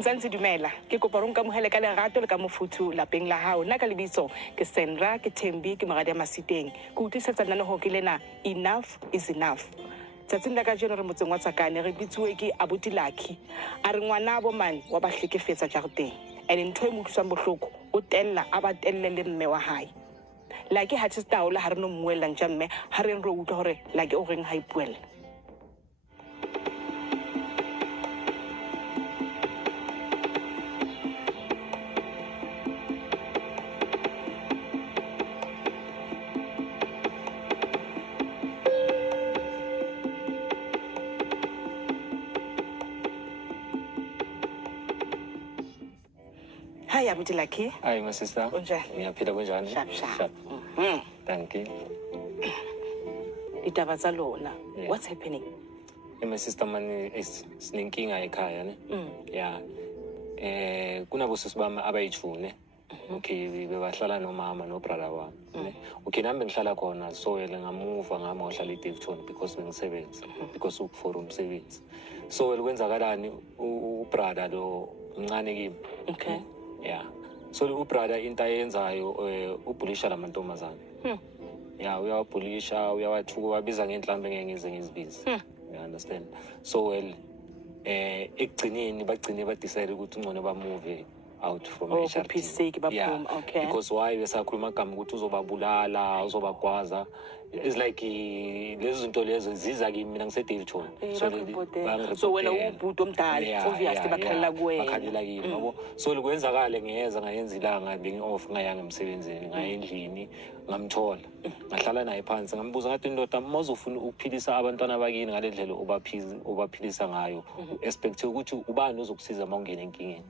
Ntse dumela ke kopa rong ka mohele ka lerato le ka mofuthu lapeng la hao nna ka lebitso ke Sandra ke Thembi ke Magadi Masiteng ke utlwisetsa nna ho ke lena enough is enough tsatsing la ka jeno re motseng wa Tsakane re bitsuwe ke Abuti Lucky a re ngwana bo man wa ba hlekefetsa jareteng ene ntho e mo tlosang bohloko o tella a ba telle le mme wa hae Lucky ha tse taola ha re no mmuella ntja mme ha re nro utlwa hore Lucky o reng ha ipuella Hi, Abuti Lucky. Hi, my sister. Ngiyaphila kunjani? Sharp. Thank you. Ditaba tsa lona. What's happening? My sister man sinenkinga ekhaya ne. Yeah. Kunabo sisibama abayithune. Okay, bebahlala nomama no brother wami. Okay, nami ngihlala khona so ngamuva ngama ohlala eDaveyton because bengisebenza because ukufora umsebenzi. So kwenzakalani ubrother lo mncane kimi. Okay. Yeah. So ubrother into ayenzayo ubhulisha lamantombazana. Yeah, uyabhulisha, uyawathuka wabiza ngenhlambe ngeke ngize ngizibize. You understand? So ekugcineni bagcine ba decide ukuthi ngcono ba move out from HRT. Yeah, okay. Because why besakhuluma igama ukuthi uzobabulala, uzobagwaza. It's like lezo zinto lezo ziza kimi mina ngiseDaveyton. So wena ubhuti omdala obviously bakhalela kuwena. Bakhalela kimi yabo. So likwenzakala ngiyeza ngayenza ilanga bengi off ngayanga emsebenzini ngayendlini ngamthola. Ngahlala naye phansi ngambuza ngathi indoda mawuzofuna ukuphilisa abantwana bakini ngalendlela obaphilisa ngayo. Expect ukuthi ubani ozokusiza mawungena enkingeni.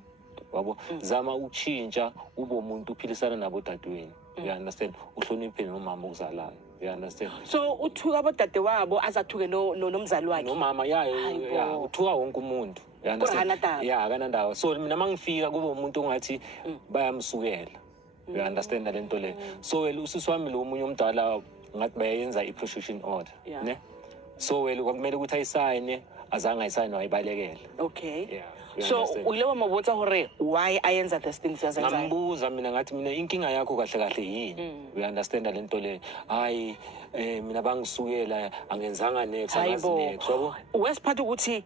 Wabo zama ukushintsha ube umuntu uphilisana nabo dadweni. You understand? Uhloniphe nomama okuzalayo. You understand? So uthuka abodade wabo azathuke nomzali wakhe. Nomama yeah uthuka wonke umuntu. You understand? Yeah akanandawo. So mina mangifika kube umuntu ongathi bayamsukela. You understand lento le. So usisi wami lo umunye umdala ngathi bayenza i-protection order, ne? So kwakumele ukuthi ayisayine azange ayisayine wayibalekela. Okay. Yeah. So uyilewa mabotsa hore why ayenza these things yazenza. Ngambuza mina ngathi mina inkinga yakho kahle yini? We understand lento le. Hayi mina bangisukela angenzanga next angazi next. Yabo. Wesiphatha ukuthi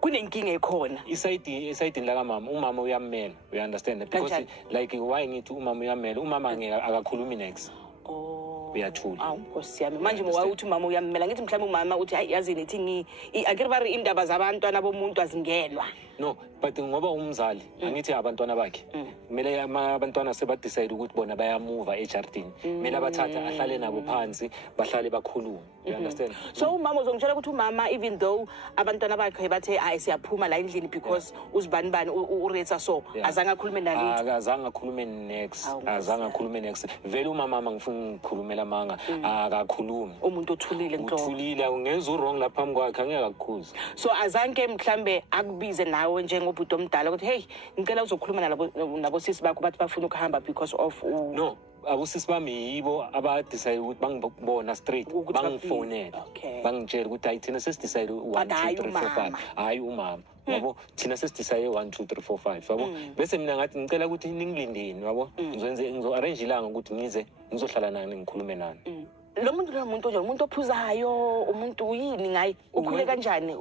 kunenkinga ekhona. Isayidini la kamama umama uyamela. We understand because like why ngithi umama uyamela umama ngeke akakhulumi next. Uyathula. Awu Nkosi yami manje mawuthi umama uyamela ngithi mhlawumbe umama uthi hayi yazi nithi akere bari indaba zabantwana bomuntu azingelwa. No, but ngoba umzali angithi abantwana bakhe kumele abantwana seba decide ukuthi bona bayamove eJardini kumele abathatha ahlale nabo phansi bahlale bakhuluma. You understand? So umama uzongitshela ukuthi umama even though abantwana bakhe bathe siyaphuma la endlini because uzibani uretha so azange akhulume nalutho. Azange akhulume next vele umama mangifuna ukukhulumela manga akakhulumi umuntu othulile enhloko uthulile ungenza wrong lapha phambi kwakhe angeke akukhuze. So azange mhlambe akubize nawe njengobhuti omdala ukuthi hey ngicela uzokhuluma nabo sisi bakho bathi bafuna ukuhamba because of no abusisi bami yibo abadecide ukuthi bangibona straight bangifonela bangitshela ukuthi hayi thina sesidecide 1 2 3 4 5 hayi umama yabo thina sesidecide 1 2 3 4 5 yabo bese mina ngathi ngicela ukuthi ningilindeni yabo ngizo-arrange ilanga ukuthi ngize ngizohlala nani ngikhulume nani. Lo muntu nje umuntu ophuzayo umuntu yini ngaye ukhule kanjani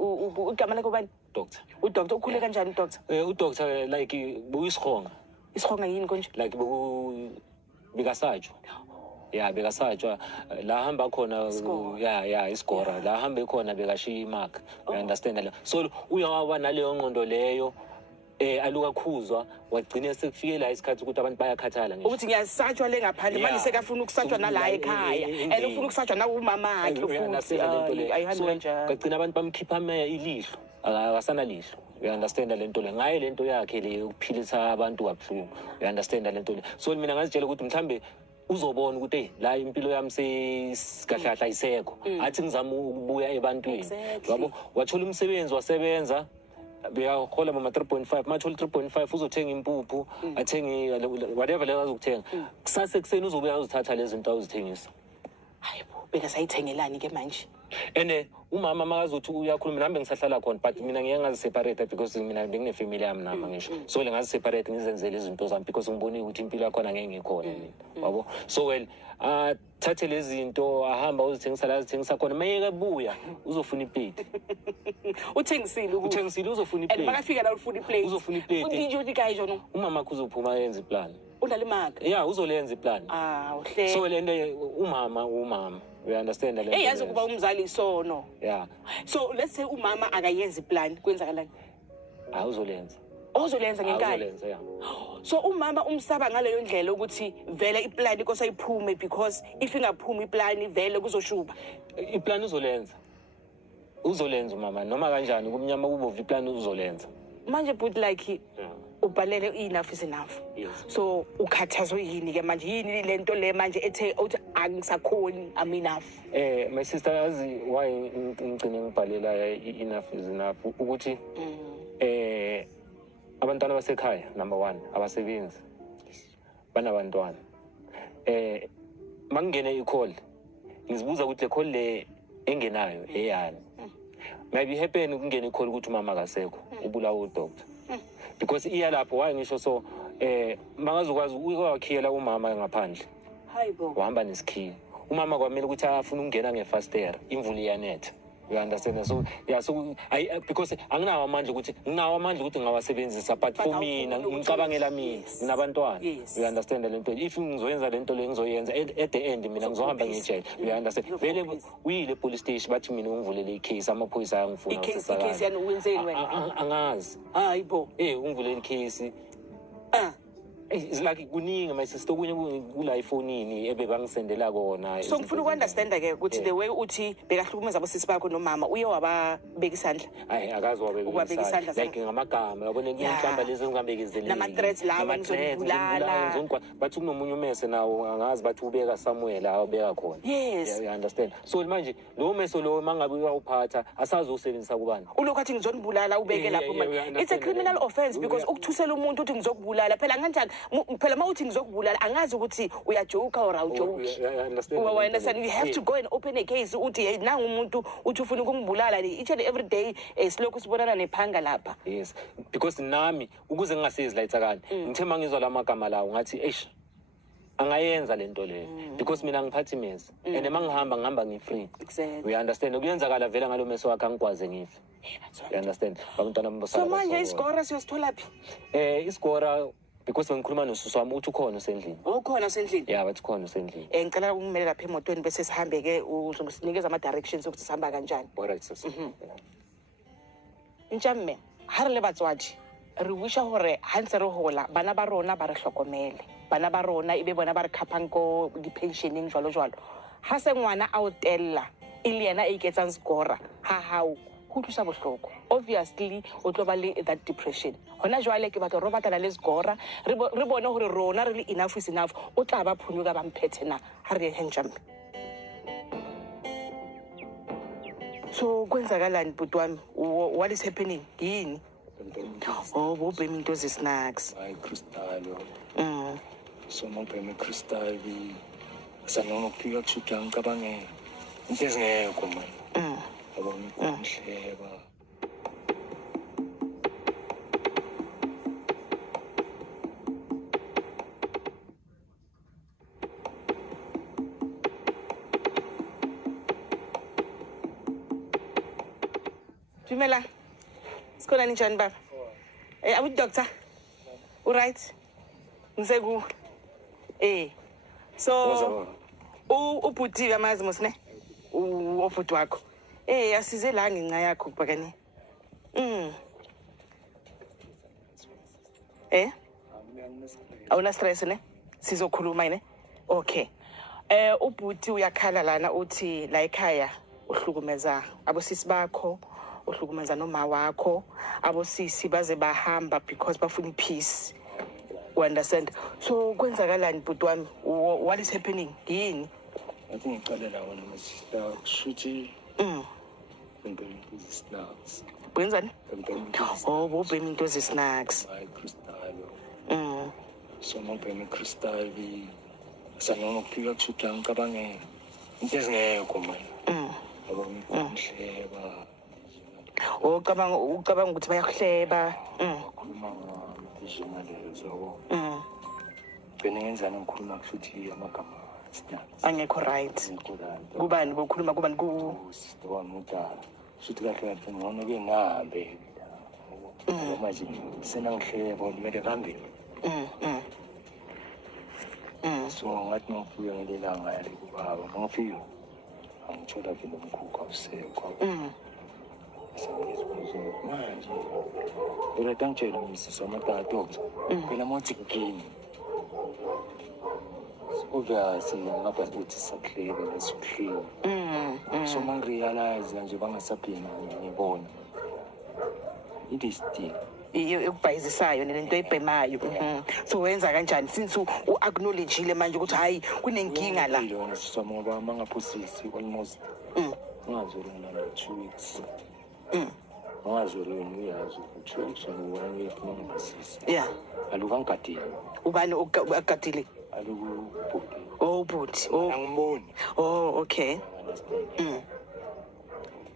igama lakhe ubani? Doctor. Udoctor ukhule kanjani doctor? Udoctor like buyisihonga. Isihonga yini konje? Like bikasajwa. Yeah bekasajwa la hamba khona iskora la hamba khona bekashiya imark. You understand la. So uyawaba naleyo ngqondo leyo aluka khuzwa wagcina sekufike la isikhathi ukuthi abantu bayakhathala ngisho ukuthi ngiyasatshwa le ngaphandle manje sekafuna ukusatshwa nala ekhaya ufuna ukusatshwa na umama wakhe futhi ayihambi kanjani kugcina abantu bamkhipha ilihlo akasana lihlo. You understand lento le ngaye lento yakhe le ukuphilisa abantu kabuhlungu. You understand lento le. So mina ngazitshela ukuthi mhlambe uzobona ukuthi la impilo yami sekahle ayisekho athi ngizama ukubuya ebantwini yabo wathola umsebenzi wasebenza beyahola mama 3.5 mathola 3.5 uzothenga impuphu athenga whatever lezo azokuthenga kusase kuseni uzobuya uzithatha lezi zinto uzithengisa. Hayibo, beka sayithengelani ke manje? And umama makazothi uyakhuluma nami ngisahlala khona, but mina ngeke ngaziseparate because mina benginefamily yami nama ngisho. So le ngaziseparate ngizenzele izinto zami because ngibonile ukuthi impilo yakhona ngeke ngikhona mina. Yabo? So well, thathe lezi zinto ahamba uzithengisa la zithengisa khona mayeke buya uzofuna iplate. Uthengisile ukuthi. Uthengisile uzofuna And iplate. makafika la ufuna iplate. Uzofuna iplate. Uninje uthi kayi jona? Umama kuzophuma yenza iplan. Unale maka. Yeah, uzolenza iplan. Uhle. So lento umama. We understand that. Hey, yazi kuba umzali sono. Yeah. So let's say umama akayenza iplan kwenzakalani? Awuzolenza. Ozolenza ngenkani. Awuzolenza, yeah. So umama umsaba ngaleyo ndlela ukuthi vele iplan inkosa iphume because if ingaphumi iplan vele kuzoshuba. Iplan uzolenza. Uzolenza umama noma kanjani kumnyama kubova iplan uzolenza. Manje but like Yeah. ubhalele enough is enough. Yes. So ukhathazwe yini ke manje yini lento le manje ethe uthi angisakhoni I'm enough. My sister yazi why ngicine ngibhalela enough is enough ukuthi abantwana basekhaya number 1 abasebenzi banabantwana. Mangene i-call ngizibuza ukuthi le call le engenayo eyani. Maybe happen ukungena i-call ukuthi umama akasekho ubulawa udoctor. Because iyalapho why ngisho so makazokwazi ukwakhiyela umama ngaphandle. Hayibo. Uhamba nesikhiya. Umama kwamele ukuthi afuna ukungena ngefastera imvula iyanetha. You understand? So yeah, so because anginawo amandla ukuthi ngingawasebenzisa but for mina ngicabangela mina nginabantwana. You understand lento? If ngizoyenza lento le ngizoyenza at the end mina ngizohamba ngejele. You understand? Vele uyile police station bathi mina ungivulele icase amaphoyisa ayangifuna ukuthi icase yani wenzeni wena? Angazi. Hayibo. Ungivulele icase. It's like kuningi my sister kunye kula iPhone ebebangisendela kona. So ngifuna ukunderstand ke ukuthi the way uthi bekahlukumeza abosisi bakho nomama uye wababeka isandla. Hayi akazi wabeka isandla. Like ngamagama yabona inhlamba lezi zingabekezeleli. Nama threats lawa ngizokubulala. Bathi kunomunye umese nawo angazi bathi ubeka Samuel awubeka khona. Yes. You understand? So manje lo meso lo mangabe uyawuphatha asazi usebenzisa kubani. Ulokho athi ngizonibulala ubeke lapho manje. It's a criminal offense because ukuthusela umuntu uthi ngizokubulala phela kanjani phela mawuthi ngizokubulala angazi ukuthi uyajoke or awujoke. You understand? You have to go and open a case uthi hey nangu umuntu uthi ufuna ukungibulala each and every day silokhu sibonana nephanga lapha. Yes, because nami ukuze ngingasezi la itsakani ngithe mangizwa lamagama lawo ngathi eish angayenza lento le because mina ngiphathi meza and ngihamba ngifree. Exactly. We understand ukuyenzakala vela ngalo meso wakhe angikwaze ngife. You understand? Abantwana mbosana. So manje isikora siyosithola phi? Isikora because ngikhuluma nosusu wami uthi ukhona usendlini. Ukhona usendlini? Yeah, bathi khona usendlini. Ngicela ukungimela lapha emotweni bese sihambe ke uzongisinikeza ama directions ukuthi sihamba kanjani. Alright sis. Nchamme ha re le batswadi re wisha hore ha ntse re hola bana ba rona ba re hlokomele. Bana ba rona ibe bona ba re khapang ko di pensioning jwalo. Ha se ngwana a o tella ile yena a iketsang skora ha hao ho thusa bohloko. Obviously o tlo ba le that depression. Hona jwale ke batla ro batla le skora re bone hore rona re le enough is enough o tla ba phunyuka ba mphethe na ha re henjam. So kwenzakalani bhuti wami? What is happening? Yini? Oh, bobhemi into zisnacks. Hayi Crystal. So mabhemi Crystal sanoma ukufika kusuka ngicabangela. Into ezingekho manje. Yabona umhleba. Dumela. Sikhona njani baba? Awu doctor. Alright. Ngiseku. So ubhuti amazi mosine. Ubhuti wakho. Asize la nginqa yakho kubakani. Awuna stress ne? Sizokhuluma ne? Okay. Ubhuti uyakhala lana uthi la ekhaya uhlukumeza abosisi bakho. Uhlukumeza noma wakho abosisi baze bahamba because bafuna peace. You understand? So kwenzakalani bhuti wami? What is happening? Yini? Athi ngiqalela wona sister kushuthi ngibhemi snacks. Wenzani? Oh, bobhemi into zisnacks. Hayi Crystal. So mabhemi Crystal sanoma ukufika kusuka ngicabangela. into ezingekho manje yabo ngihleba Ucabanga ukuthi bayakuhleba. bakhuluma ngabizona lezo beningenzani ngikhuluma kushuthi amagama Angekho right. Kubani bokhuluma kubani ku sister wami udala shuthi kahle kahle ngona ke ngihambe manje senangihleba kumele kambe so ngathi ngifike ngelelanga yale kubaba ngifike angithola vele umkhukhu awusekho manje ulet angitshela umsisi wamadokotela phela mothi kini obviously ngapha ukuthi sakuhlele lesikuhlele so mangirealize nje bangasaphina ngibona it is still ekubhayizisayo nento ebhemayo. So wenza kanjani since uacknowledgeile manje ukuthi hayi kunenkinga la? So ngoba mangaphosisi almost ngazolo ngala 2 weeks ngazolo uyazi ukuthi 2 weeks ngo 1 week mangaphosisi Yeah. aluka ngigadile Ubani ugadile? aluku bhuti Bhuti. Oh. angiboni Oh, okay.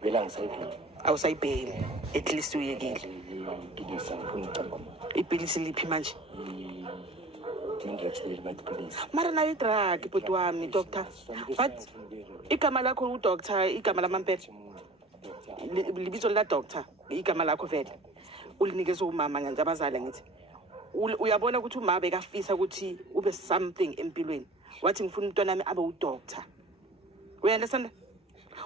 vela ngisayibhili Awusayibheli. At least uyekile. ngidisa ngifuna ukucabanga Ipilisi liphi manje? indrexel police Mara nayo drug bhuti wami doctor. But igama lakho udoctor, igama lamampela. Libizo la doctor, igama lakho vele. Ulinikeza umama nganje abazali ngithi. Uyabona ukuthi uma bekafisa ukuthi ube something empilweni. Wathi ngifuna umntwana wami abe udoctor. We understand?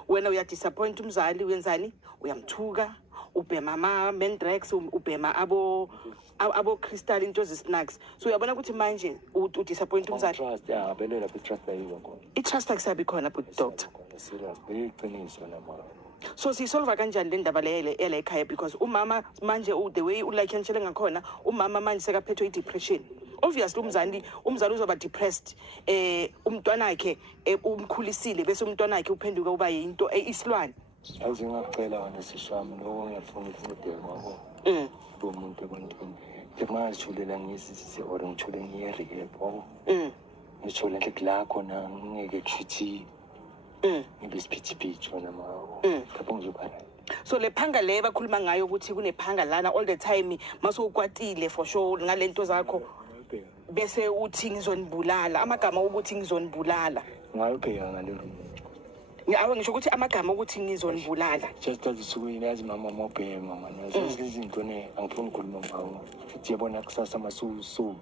Wena uyadisappoint umzali wenzani? Uyamthuka, ubhema ama Mendrex, ubhema abo crystal into zesnacks. So uyabona ukuthi manje udisappoint umzali. trust belela betrust ayizo khona I-trust akusabi khona but doctor. serious beyiqiniso nama So sisolva kanjani le ndaba le ekhaya because umama manje the way ulike ngitshele ngakhona umama manje sekaphethwe i-depression. Obviously umzali uzoba depressed umntwana wakhe umkhulisile bese umntwana wakhe uphenduka uba yinto isilwane. azi ngicela wena sishami lo ngiyafuna ukuthi ngabo bomuntu ebantwini manje thulela ngisisi or ngithule ngiyerehab wabo ngithole into la khona ngeke kushuthi ngibisiphithiphithi wona mawo lapho ngizoba So le phanga le bakhuluma ngayo ukuthi kunephanga lana all the time masukwatile for sure ngalento zakho bese uthi ngizonibulala amagama ukuthi ngizonibulala ngayobheka ngalelo Awu ngisho ukuthi amagama ukuthi ngizonibulala. just as sukwini yazi mama mobhe mama nazo izinto ne angifuni ukukhuluma ngawo futhi yabona kusasa masusu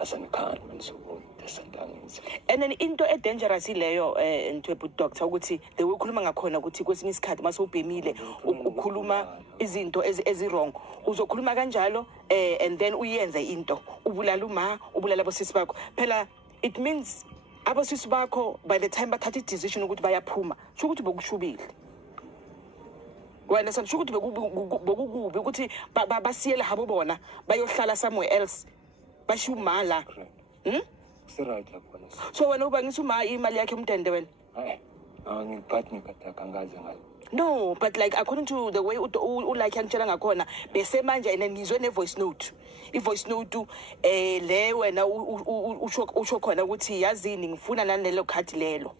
asanikhani manje desandangisa And then into dangerous ileyo ntwebhu doctor ukuthi the way ukhuluma ngakhona ukuthi kwesinye isikhathi masubhemile ukhuluma izinto ezi-wrong uzokhuluma kanjalo and then uyenze into ubulala uma ubulala abosisi bakho phela it means abosisi bakho by the time bathatha i-decision ukuthi bayaphuma sho ukuthi bokushubile wena sho ukuthi bokukubi ukuthi basiyele habo bona bayohlala somewhere else bashumala sirayit yakhona so wena uba ngisuma imali yakhe umndende wena ngiphathi ngikataka angaze ngayo no but like according to the way ulike angitshela ngakhona bese manje and ngizwe ne-voice note i-voice note le wena usho khona ukuthi yazini ngifuna nalelo khadi lelo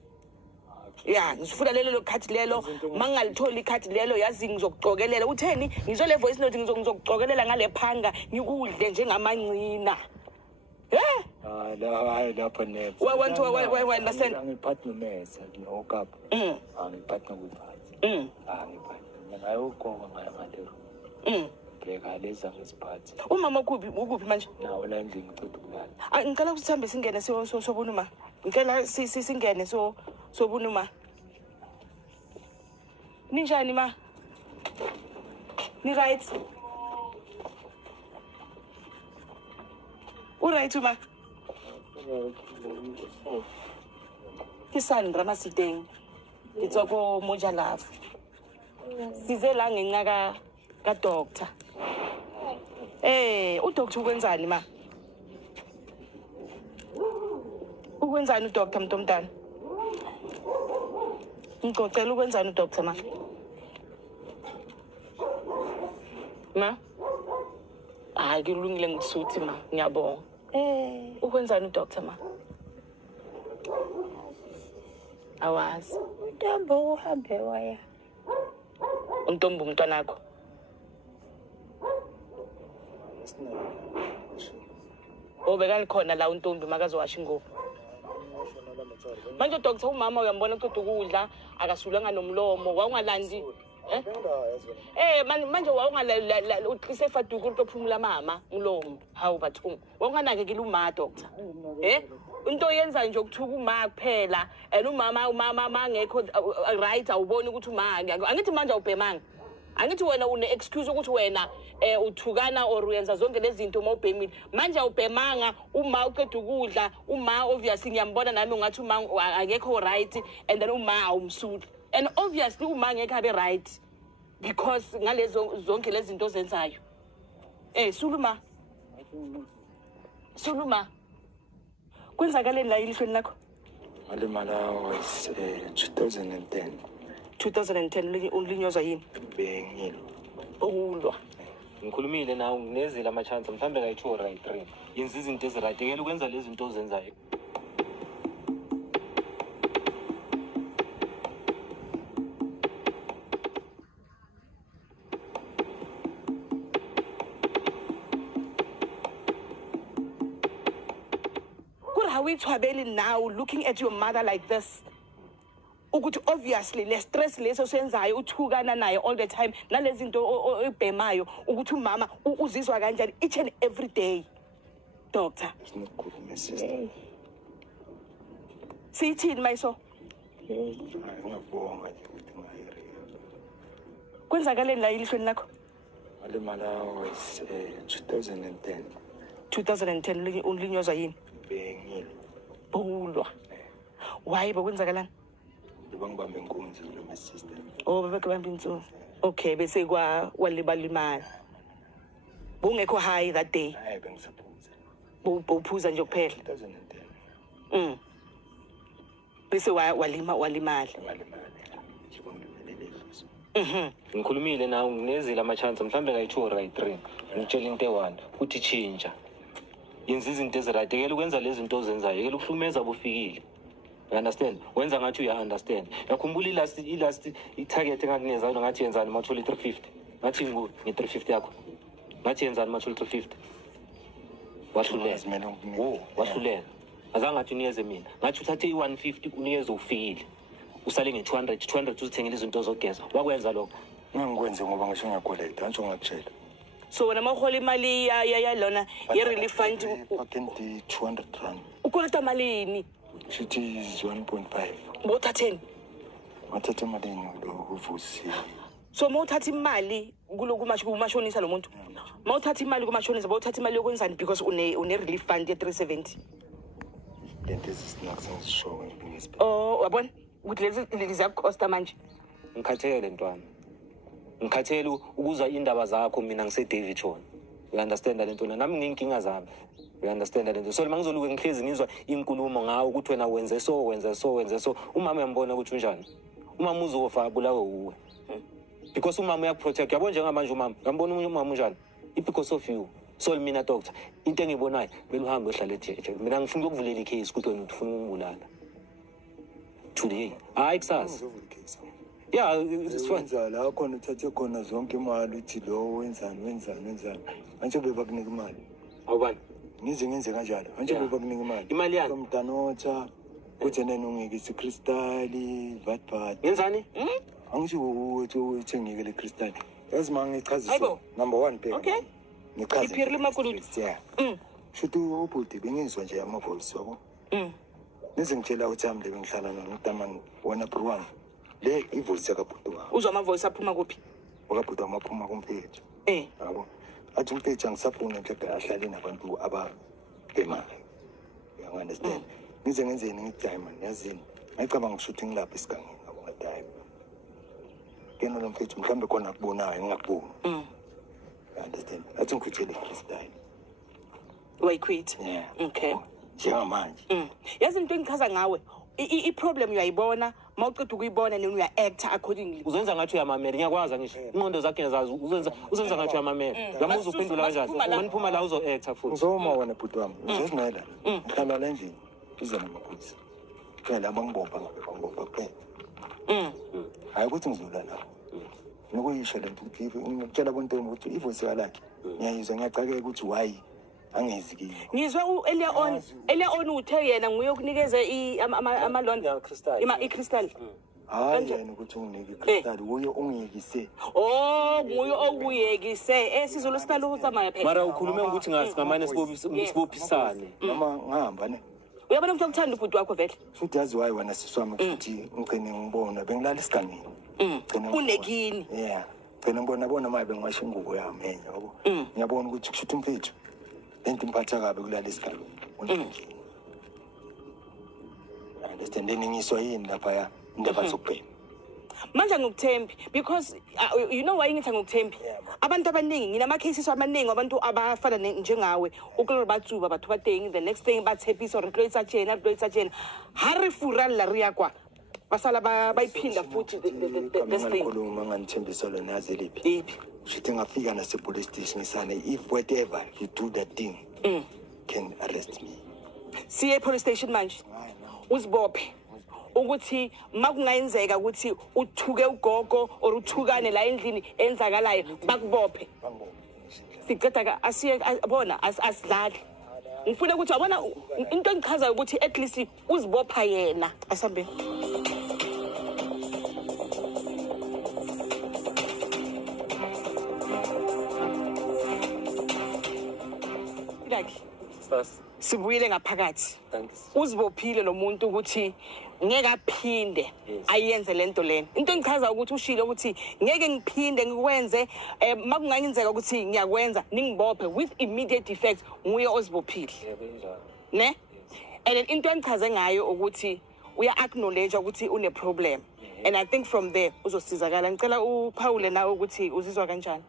ya ngifuna lelo khadi lelo mangalithola ikhadi lelo yazi ngizokucokelela utheni ngizwe le voice note ngizokucokelela ngale phanga ngikudle njengamancina hayi lapha next why understand ngiphathi nomesa ngokapha ngiphathi ngokuphathi ngiphathi ngayogoba ngayo bheka leza ngesiphathi umama ukuphi manje nawo la endlini ngicela ukulala ngicela ukuthi sihambe singene sobona uma ngicela singene sobona uma ninjani ma ni right right uma Kisandra Masiteng itsoko moja love size la ngenxa ka doctor udoctor ukwenzani ma ukwenzani udoctor mntomntana ngicela ukwenzani udoctor ma hayi kulungile ngisuthi ma ngiyabonga ukwenzani udoctor ma Awazi. Ntombo uhambe waya. Untombi umntwanakho. Obekalikhona la untombi makazowasha ingubo. Manje doctor umama uyambona uqeda ukudla akasulanga nomlomo wawungalandi manje wawungalala uqise faduku utophumula mama umlomo hawu bathu wawunganakekela uma doctor into yenza nje ukuthuka uma kuphela and umama mangekho right awuboni ukuthi uma angithi manje awubhemanga angithi wena une excuse ukuthi wena uthukana or uyenza zonke lezi zinto uma ubhemile manje awubhemanga uma uqeda ukudla uma obviously ngiyambona nami ungathi uma akekho right and then uma awumsuli and obviously uma ngeke abe right because ngalezo zonke lezi zinto zenzayo suluma kwenzakaleni la ilishweni lakho Malimala was 2010 ulinyozwa yini bengilo ulwa ngikhulumile nawe nginezile ama-chance mhlawumbe kayi-2 right 3 yenza izinto eziright ekele ukwenza lezi zinto ozenzayo Thwabeli now looking at your mother like this ukuthi obviously le stress leso senzayo uthukana naye all the time nalezi zinto ebhemayo ukuthi umama uzizwa kanjani each and every day doctor sinokukhuluma sister sithini mayiso ngiyabonga nje ukuthi ngayiri kwenzakaleni la ilishweni lakho Malimala was 2010 ulinyozwa yini bengilo ulwa why bekwenzakalani ngibangibambe inkunzi lo sister bebeke bamba insuku okay bese walibalimala bungekho high that day hayi bengisaphuza uphuza nje kuphela 2010 bese walimala ngikhulumile nawe nginezile ama-chance mhlawumbe kayi-2 right 3 ngitshela into eyi-1 ukuthi tshintsha yenza izinto eziright ekele ukwenza lezi zinto ozenzayo ekele ukuhlumeza bufikile you understand wenza ngathi uya-understand yakhumbula i-last i-target engakunikeza yona ngathi yenzani mathole i-350 ngathi nge-350 yakho ngathi yenzani mathole i-350 wahlulela azange ngathi unikeze mina ngathi uthathe i-150 unikeze ufikile usale nge-200 uzithengele izinto zogeza wakwenza lokho ngangikwenze ngoba ngisho ngiyakoleta antsho ngakutshela so wena mawuhola imali yalona ye-relief fund pakendi 200 rand ukoleta malini shithi 1.5 bowuthatheni wathatha emalini lokuvusi so mawuthatha imali kumashonisa lo muntu mawuthatha imali kumashonisa bawuthatha imali yokwenzani because une-relief fund ye-370 lento ezisinakuzishoyo wabona ukuthi lezi ziyakukhosta manje ngikhathele ntwana ngikhathele ukuzwa indaba zakho mina ngise-David Chon you understand le nto nami ngiyinkinga zami you understand le nto so lima ngizoluke ngihlezi ngizwa inkulumo ngawo ukuthi wena wenze so umama uyambona ukuthi unjani umama uzofa abulawe uwe because umama uyakuprotect yabona njengamanje umama uyambona umama unjani because of you so mina doctor into engiyibonayo bela uhambe ohlala etheje mina ngifuna ukuvulela icase ukuthi wena ufuna ukungibulala today hayi kusasa yeah it's fine la khona uthathe khona zonke imali uthi lo wenzani manje bebakunika imali awubani ngenze kanjalo manje bebakunika imali yani umntanotha kuthi nena ungekisi crystal vatpat ngenzani angisho ukuthi uthengeke le crystal yazi mangichazisa number 1 phela okay ngichaza iphirle makuluthi yeah shuthi ubhuti bengizwa nje ama-voice wabo nize ngitshela ukuthi ami le bengihlala notamani wona bro le ivoice yakabhuti wakho uzwa ama-voice aphuma kuphi wakabhuti amaphuma kumphethu yabo athi umphethu angisafuni mhlawumbe ahlale nabantu ababhemayo uyangu-understand ngize ngenzeni ngithi hayi mani yazini ngicabanga ngishuthi ngilapha esigangeni yabo ngadayi kena lo mfethu mhlawumbe khona akubonayo ngingakuboni you-understand athi ngikhutshele ikristali wayikhwitha okay njengamanje yazi into engichaza ngawe i-problem uyayibona mawuqeda ukuyibona nena uya-acta accordingly uzenza ngathi uyamamela ngiyakwazi ngisho ingqondo zakhe ngiyazazi uzenza ngathi uyamamela yamuza uphendula kanjani weniphuma la uzo-acta futhi ngizoma wena bhuti wami uzozimela ngihlala la endlini uze namaphoyisa phela bangibopha kuphela hayi ukuthi ngizula lapho nokuyisho lento ukuthi ngitshela bontombi ukuthi ivoice yakhe ngiyayizwa ngiyacakeka ukuthi why angezikile ngizwa earlier on uthe yena nguye okunikeze amalonda i-crystal hayi yena ukuthi unginike i-crystal kuyo ungiyekise nguye okuyekise sizolo sinalo utsamaya phela mara ukhulume ukuthi ngasingamane sibophisane noma ngihamba ne uyabona ukuthi ukuthanda ubhuti wakho vele futhi yazi wayi wena siswami ukuthi ngigcine ngibona bengilala isigangeni unekini yeah gcina ngibona maye bengiwasha ingubo yami yabo ngiyabona ukuthi kushuthi umfethu lento imphatha kabe kulala isigangeni understand ngiswa yini lapha ya indaba zokubheka manje ngikuthembi because you know why ngithi ngikuthembi abantu abaningi nginama cases abaningi abantu abafana njengawe ukulore batsuba bathu batengi the next thing bathepisa or employees achena hari fura la ria kwa basala bayiphinda futhi the thing ngikhuluma nganithembisa lona yazi liphi shithi ngafika nase police station ngisane if whatever you do that thing can arrest me siye police station manje uzibophe ukuthi makungayenzeka ukuthi uthuke ugogo or uthukane la endlini enzakalayo bakubophe siceda asiye bona asidlali ngifuna ukuthi wabona into engichaza ukuthi at least uzibopha yena asambe sibuyele ngaphakathi uzibophile lo muntu ukuthi ngeke aphinde ayenze lento lena into engichaza ukuthi ushilo ukuthi ngeke ngiphinde ngikwenze makungayenzeka ukuthi ngiyakwenza ningibophe with immediate effect nguye ozibophile ne and into engichaze ngayo ukuthi uya acknowledge ukuthi une problem and I think from there uzosizakala ngicela uPaul nawe ukuthi uzizwa kanjani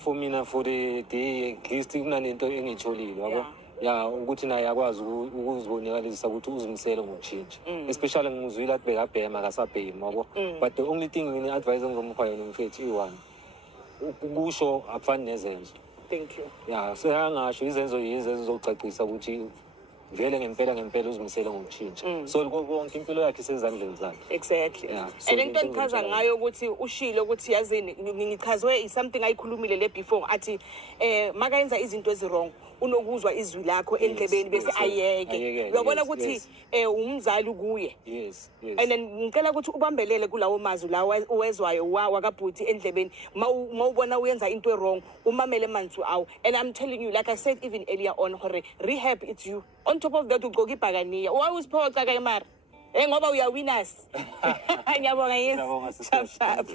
for mina for the day at least kunanento engitholile yabo ya ukuthi naye yakwazi ukuzibonakalisa ukuthi uzimsele ngokutshintsha especially ngizwile athi bekabhema akasabhemi yabo but the only thing ngini advise ngizomupha yona umfethu i1 ukusho akufani nezenzo thank you seyangasho izenzo zocacisa ukuthi vele ngempela uzimsele ngokutshintsha so konke impilo yakhe isezandleni zakhe exactly and into engichaza ngayo ukuthi ushilo ukuthi yazini ngichazwe is something ayikhulumile le before athi makayenza izinto ezirong unokuzwa izwi lakho endlebeni bese ayeke uyabona ukuthi umzali kuye and then ngicela ukuthi ubambelele kulawo mazwi lawo uwezwayo wakabhuti endlebeni mawubona uyenza into wrong umamele manzi awu and I'm telling you like I said even earlier on hore rehab it's you on top of that ugqoka ibhakaniya wawusiphoca ke mara ngoba uyawinners ngiyabonga yes sharp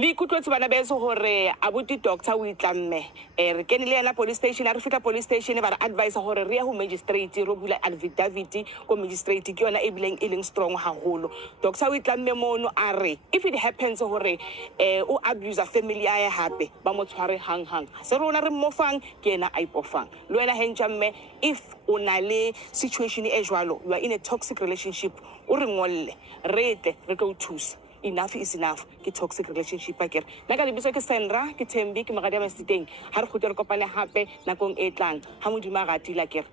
Likutlotsi bana beso hore abuti doctor o itlamme re kenile yana police station a re fika police station ba re advise hore re ya ho magistrate ro bula affidavit ko magistrate ke yona e bileng e leng strong haholo doctor o itlamme mono a re if it happens hore o abuse a family ya hape ba mo tshware hang se rona re mmofang ke yena a ipofang lo wena henjamme if una le situation e jwalo you are in a toxic relationship o re ngolle rete re tlo thusa enough is enough ke toxic relationship akere la ka lebitso ke Sandra ke Thembi ke Magadi Masiteng ha re khutela kopane hape nakong e tlang ha modimo a ratile akere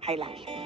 highlight